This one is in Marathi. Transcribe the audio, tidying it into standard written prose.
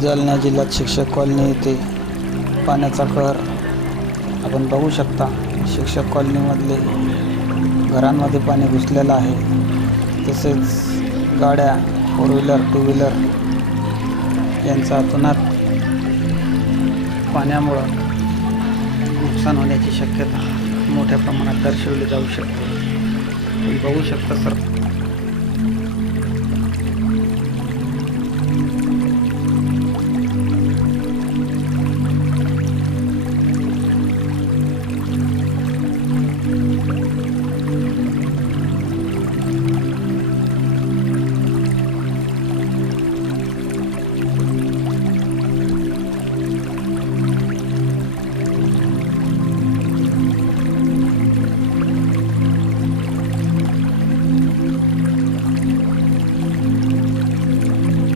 जालना जिल्ह्यात शिक्षक कॉलनी येथे पाण्याचा कहर आपण बघू शकता। शिक्षक कॉलनीमधले घरांमध्ये पाणी घुसलेलं आहे। तसेच गाड्या, 4 व्हीलर, 2 व्हीलर यांचा अतोनात पाण्यामुळे नुकसान होण्याची शक्यता मोठ्या प्रमाणात दर्शवली जाऊ शकते। तुम्ही बघू शकता सर